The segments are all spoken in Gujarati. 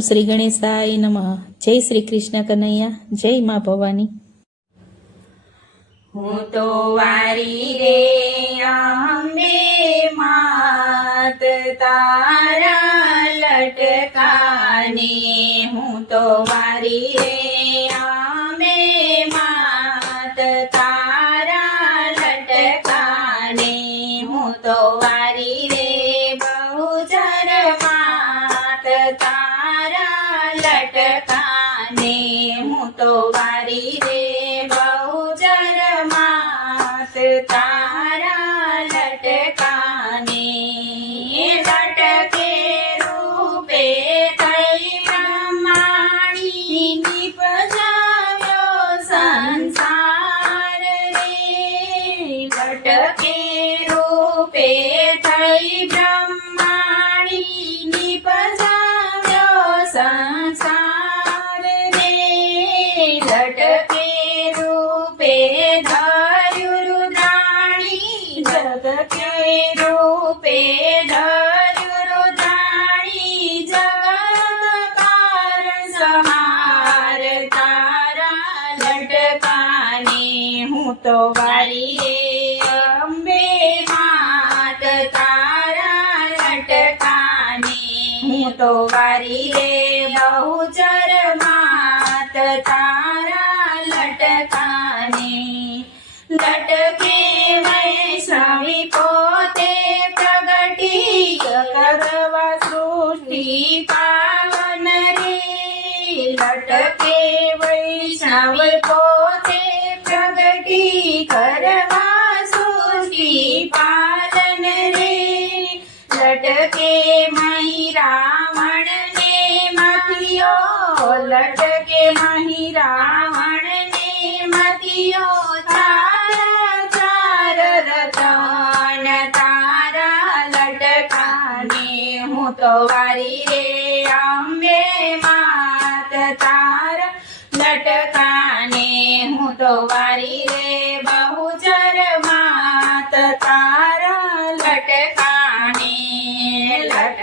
શ્રી ગણેશાય નમઃ. જય શ્રી કૃષ્ણ કનૈયા. જય મા ભવાની. હું તો વારી રે, અંબે માત તારા લટકાને. હું તો વારી રે તો વારી રે, અંબે માત તારા લટકાને. હું તો વારી રે, બહુચર માત તારા લટકાને. લટકે વૈષ્ણવી પોતે પ્રગટી કરવા સૃષ્ટિ પાલન રે લટકે મહી રાવણ ને માખીઓ લટકે મહી રાવણ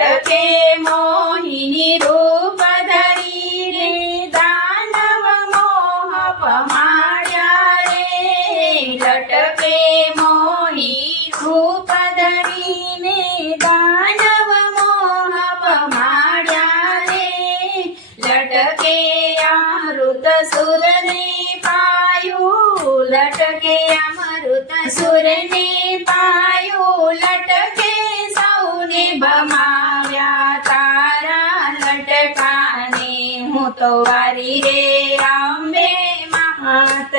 લટકે મોહિની રૂપ ધરીને દાનવ મોહ પમાડ્યા રે લટકે મોહી રૂપ ધરીને દાનવ મોહ પમાડ્યા રે લટકે અમૃત સુરને પાયું લટકે અમૃત સુરને પાયું વારી રે રામે માત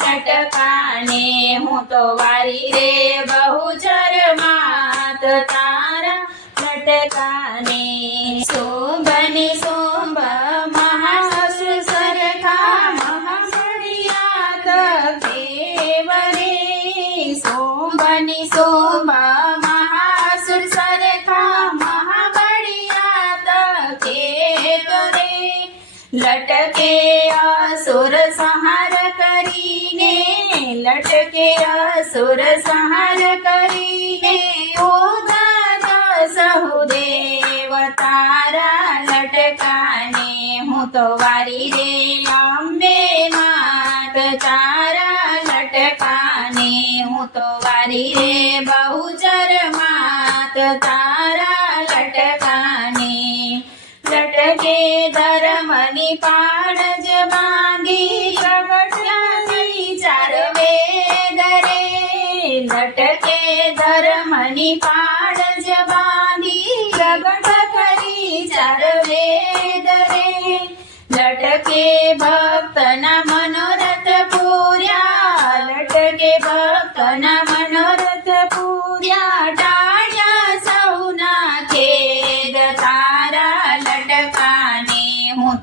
તારા લટકાને હું તો વારી રે બહુચર માત તારા લટકાને. શોભની શોભ મહાસુર સરખા મહામણિયાત કેવરે શોભની શોભ મહાસુર સરખા મહાબળિયાત કેતરે લટકે અસુર સંહાર કરીને, લટકે અસુર સંહાર કરીને ઉદાત સહુદેવ, તારા લટકાને હું તો વારી રે અંબે માત, તારા લટકાને હું તો વારી રે બહુચર માત, તારા ની પાણ જ બાંધી પ્રગટ થઈ ચાર વેદરે લટકે ધર્મની પાણ જ બાંધી પ્રગટ કરી ચાર વેદરે લટકે ભક્તના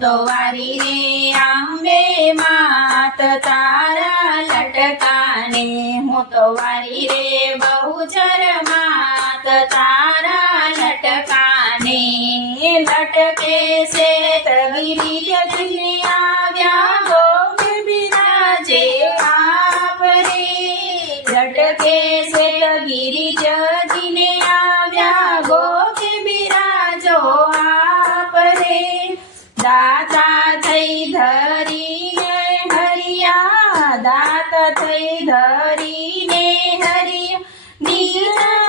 તો વારી રે આંબે માત તારા લટકાને. હું તો વારી રે બહુચર માત તારા લટકાને. લટકે છે તગીરી આવ્યા ગોપ બિરાજે રે લટકે છે તગીરી જજીને ધરીને હરિયા નીચા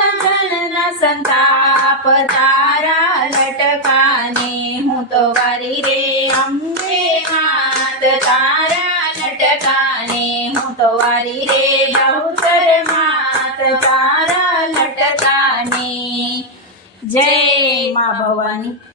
સંતાપ તારા લટકાને હું તો વારી રે અંબે માત તારા લટકાને હું તો વારી રે બહુચર માત તારા લટકાને જય મા ભવાની